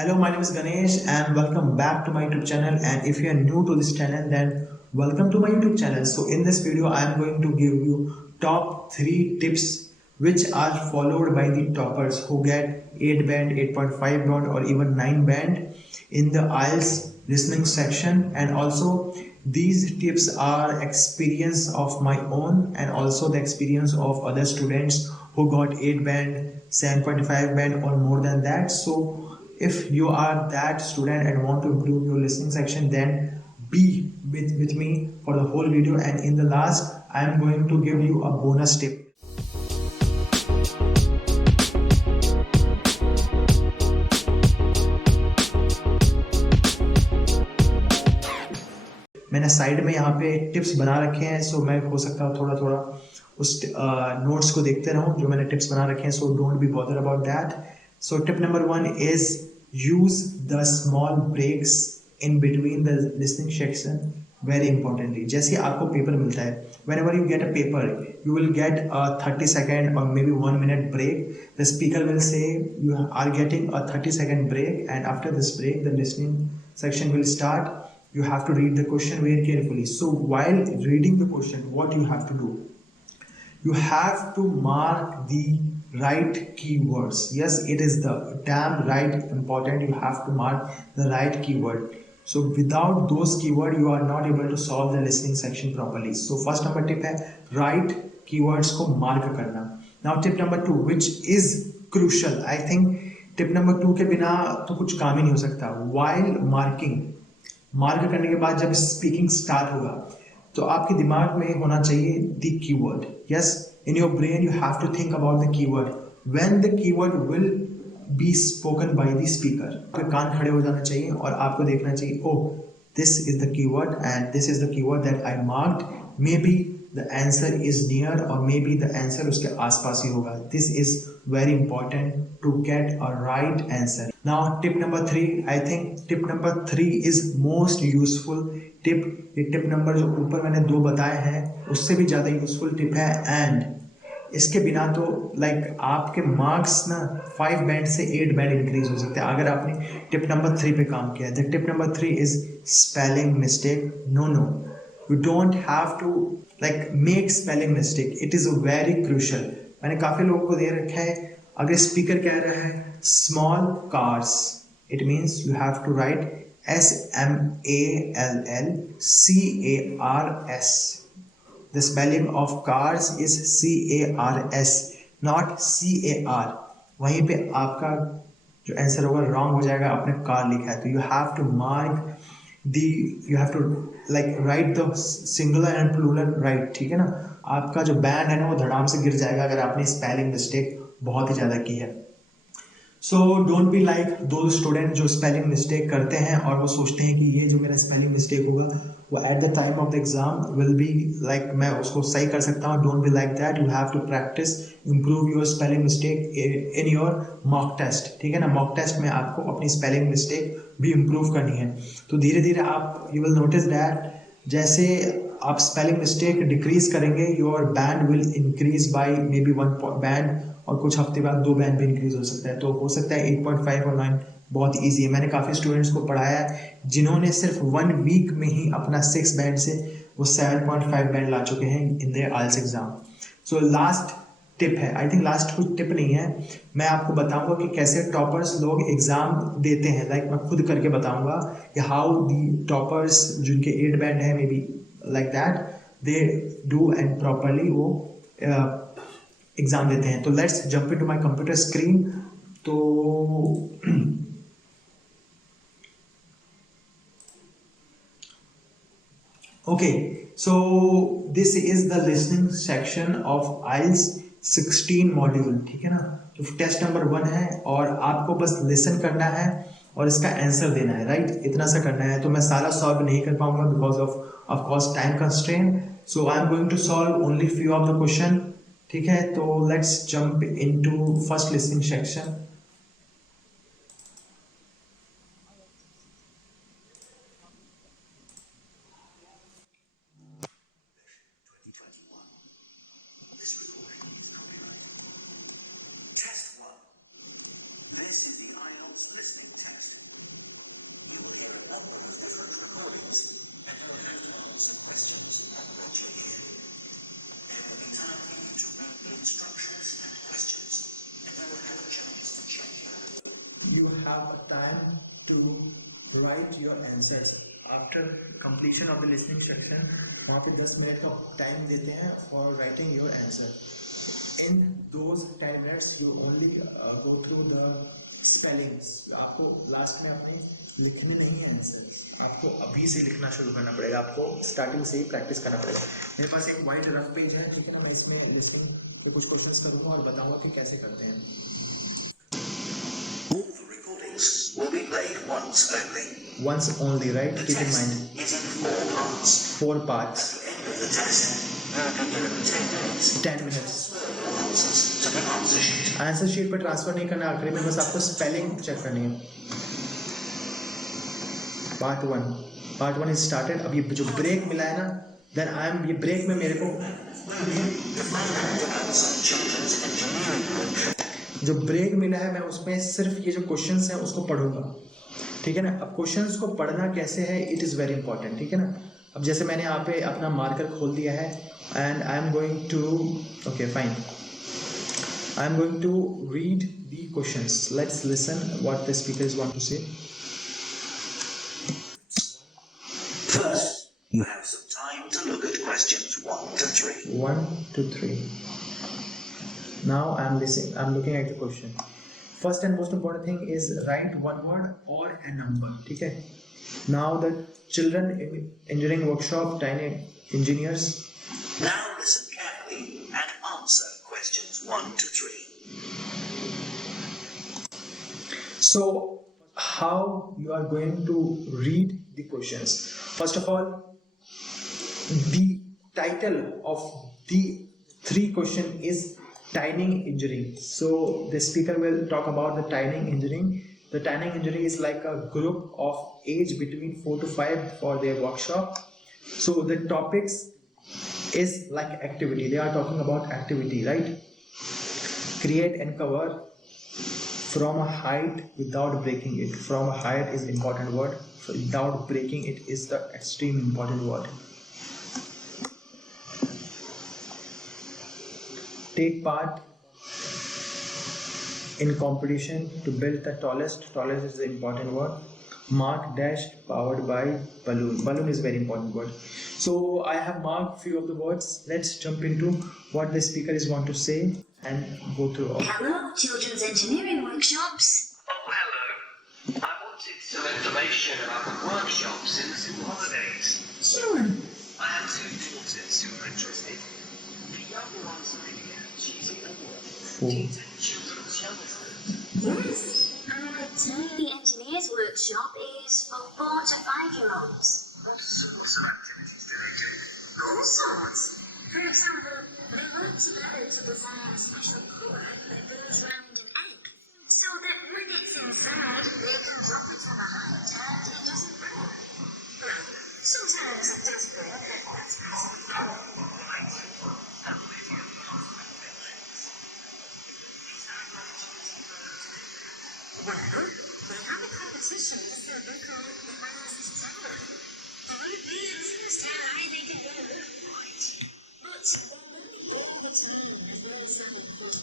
Hello, my name is Ganesh and welcome back to my YouTube channel. And if you are new to this channel, then welcome to my YouTube channel. So in this video, I am going to give you top 3 tips which are followed by the toppers who get 8 band, 8.5 band or even 9 band in the IELTS listening section. And also these tips are experience of my own and also the experience of other students who got 8 band, 7.5 band or more than that. So if you are that student and want to improve your listening section, then be with me for the whole video, and in the last I am going to give you a bonus tip. मैंने साइड में यहाँ पे टिप्स बना रखे हैं, सो मैं हो सकता है थोड़ा थोड़ा उस नोट्स को देखते रहूँ जो मैंने टिप्स बना रखे हैं. So don't be bother about that. So tip number 1 is use the small breaks in between the listening section. Very importantly, जैसे आपको पेपर मिलता है, whenever you get a paper you will get a 30 second or maybe 1 minute break. The speaker will say you are getting a 30-second break, and after this break the listening section will start. You have to read the question very carefully. So while reading the question, what you have to do, you have to mark the right keywords. Yes, it is the damn right important. You have to mark the right keyword. So without those keyword you are not able to solve the listening section properly. So first number tip है right keywords को mark करना. Now tip number 2 which is crucial. I think tip number 2 के बिना तो कुछ काम ही नहीं हो सकता. While मार्क करने के बाद जब स्पीकिंग स्टार्ट होगा तो आपके दिमाग में होना चाहिए the keyword. Yes, in your brain you have to think about the keyword when the keyword will be spoken by the speaker. आपके कान खड़े हो जाना चाहिए और आपको देखना चाहिए, oh this is the keyword and this is the keyword that I marked. Maybe the answer is near और मे बी द आंसर उसके आसपास ही होगा. This is very important to get a right answer. Now tip number 3. I think tip number 3 is most useful tip. ये tip number जो ऊपर मैंने 2 बताए हैं उससे भी ज़्यादा यूजफुल टिप है, एंड इसके बिना तो लाइक आपके मार्क्स ना 5 बैंड से 8 बैंड इंक्रीज हो सकते हैं अगर आपने टिप नंबर 3 पे काम किया. The tip number 3 is spelling mistake. No no, you don't have to like make spelling mistake. It is very crucial. मैंने काफी लोगों को दे रखा है, अगर स्पीकर कह रहा है small cars, it means you have to write SMALLCARS. The spelling of cars is CARS, not CAR. वहीं पे आपका जो आंसर होगा रॉन्ग हो जाएगा. आपने कार लिखा है तो you have to mark the, you have to like write the singular and plural right. ठीक है ना, आपका जो बैंड है ना वो धड़ाम से गिर जाएगा अगर आपने स्पेलिंग मिस्टेक बहुत ही ज़्यादा की है. सो डोंट बी लाइक दो स्टूडेंट जो स्पेलिंग मिस्टेक करते हैं और वो सोचते हैं कि ये जो मेरा स्पेलिंग मिस्टेक होगा वो at the time of the exam will be like मैं उसको सही कर सकता हूँ. Don't be like that. You have to practice improve your spelling mistake in your mock test. ठीक है ना, मॉक टेस्ट में आपको अपनी स्पेलिंग मिस्टेक भी इम्प्रूव करनी है. तो धीरे धीरे आप यू विल नोटिस दैट जैसे आप स्पेलिंग मिस्टेक डिक्रीज करेंगे your band will increase by may be 1 बैंड, और कुछ हफ्ते बाद 2 बैंड भी इंक्रीज हो सकता है. तो हो सकता है 8.5 और 9 बहुत ईजी है. मैंने काफ़ी स्टूडेंट्स को पढ़ाया है जिन्होंने सिर्फ 1 वीक में ही अपना 6 बैंड से वो 7.5 बैंड ला चुके हैं in their IELTS exam. So last tip है, आई थिंक लास्ट कुछ टिप नहीं है, मैं आपको बताऊंगा कि कैसे टॉपर्स लोग एग्जाम देते हैं. लाइक मैं खुद करके बताऊंगा कि हाउ दी टॉपर्स जिनके 8 बैंड है may be like that they do and properly वो एग्जाम देते हैं. तो let's jump into my computer screen. तो okay, so this is the listening section of IELTS 16 module. ठीक है ना, तो टेस्ट नंबर 1 है और आपको बस लिसन करना है और इसका आंसर देना है. राइट, इतना सा करना है. तो मैं सारा सॉल्व नहीं कर पाऊंगा because of course time constraint. So I am going to solve only few of the question. ठीक है, तो let's jump into first listening section. Test 1. This is the IELTS listening test. you have a time to write your answers. After completion of the listening section, वहाँ पे 10 मिनट का टाइम देते हैं for writing your answer. In those 10 minutes, you only go through the spellings. आपको लास्ट में अपने लिखने नहीं है आंसर्स, आपको अभी से लिखना शुरू करना पड़ेगा, आपको स्टार्टिंग से ही प्रैक्टिस करना पड़ेगा. मेरे पास एक वाइट रफ पेज है, ठीक है ना. मैं इसमें लिसनिंग के कुछ क्वेश्चंस करूँगा और बताऊँगा कि कैसे करते हैं. All the recordings will be played once only. Once only, right? The Keep in test mind. is in 4 parts. 4 parts. At the end of the test, you will be given 10 minutes 10 minutes. answers to the answer sheet. Answer sheet पर ट्रांसफर नहीं करना, आखिरी में बस आपको spelling check करनी है. पार्ट 1 is started. अब ये जो ब्रेक मिला है ना, देन आई एम, ये ब्रेक में मेरे को जो ब्रेक मिला है मैं उसमें सिर्फ ये जो क्वेश्चंस हैं उसको पढ़ूंगा, ठीक है ना. अब क्वेश्चंस को पढ़ना कैसे है, इट इज़ वेरी इंपॉर्टेंट, ठीक है ना. अब जैसे मैंने यहाँ पे अपना मार्कर खोल दिया है and I am going to, okay fine, I am going to read the questions. Let's listen what the speakers want to say. First, you have some time to look at questions 1 to 3. 1 to 3. Now I'm listening. I'm looking at the question. First and most important thing is write one word or a number. ठीक है. Now the children engineering workshop, tiny engineers. Now listen carefully and answer questions 1 to 3. So how you are going to read the questions? First of all, the title of the 3 question is tinning injury. So the speaker will talk about the tinning injury. The tinning injury is like a group of age between 4 to 5 for their workshop. So the topics is like activity. They are talking about activity, right? Create and cover from a height without breaking it. From a height is important word. Without breaking it is the extreme important word. Take part in competition to build the tallest. Tallest is the important word. Mark dash powered by balloon. Balloon is very important word. So I have marked few of the words. Let's jump into what the speaker is want to say and go through all. Hello, Children's Engineering Workshops. Oh, hello. I wanted some information about the workshops in the school holidays. Sure. I have 2 daughters who are interested. The younger one's really she's at work. Do you take children's shelters? Yes. The Engineers Workshop is for 4 to 5-year-olds. What sorts of activities do they do? All sorts. For example, they work together to design a special core that goes round an egg, so that when it's inside, they can drop it from a height and it doesn't break. Well, sometimes it does break, but that's possible. Right. And where do you pass with metrics? Is there an opportunity for them to do that? Well, they have a competition to see who can look the highest tower. There won't be a limit how high they can go. Right. But they're learning all the time as well as having fun.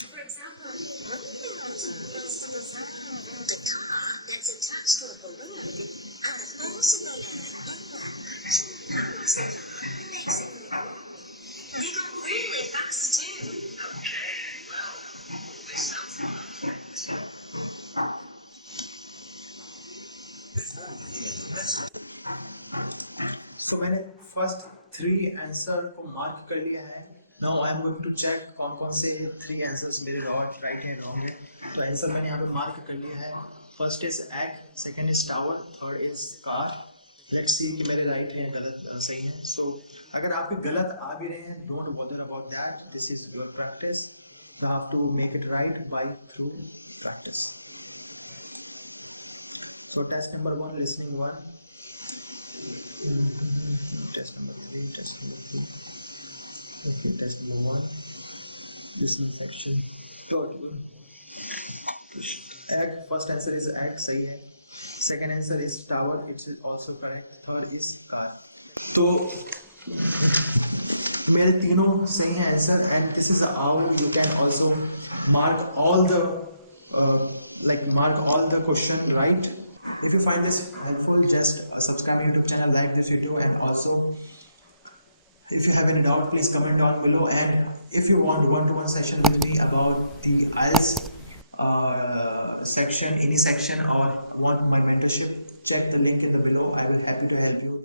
For example, one thing they do is to design and build a car that's attached to a balloon, and the force of the air in that powers the car and makes it go. They go really fast too. Okay, well, this sounds perfect. Before beginning the lesson, So मैंने first 3 answer को mark कर लिया है. Now I am going to check कौन कौन से 3 आंसर्स मेरे राइट हैं, रॉन्ग है. तो आंसर मैंने यहाँ पे मार्क कर लिया है. First is egg, second is tower, third is car. Let's see कि मेरे राइट हैं गलत सही हैं. सो अगर आपके गलत आ भी रहे हैं, don't bother about that. This is your practice. You have to make it right by through practice. So test number 1, listening 1. Test number 3, test number 2. Okay, test number 1. Listening section. Third one. Egg. First answer is egg. सही है. Second answer is tower. It's also correct. Third is car. तो मेरे तीनों सही हैं answer. And this is how you can also mark all the like mark all the question right. If you find this helpful, just subscribe my YouTube channel, like this video, and also if you have any doubt, please comment down below. And if you want one-to-one session with me about the IELTS section, any section, or want my mentorship, check the link in the below. I will happy to help you.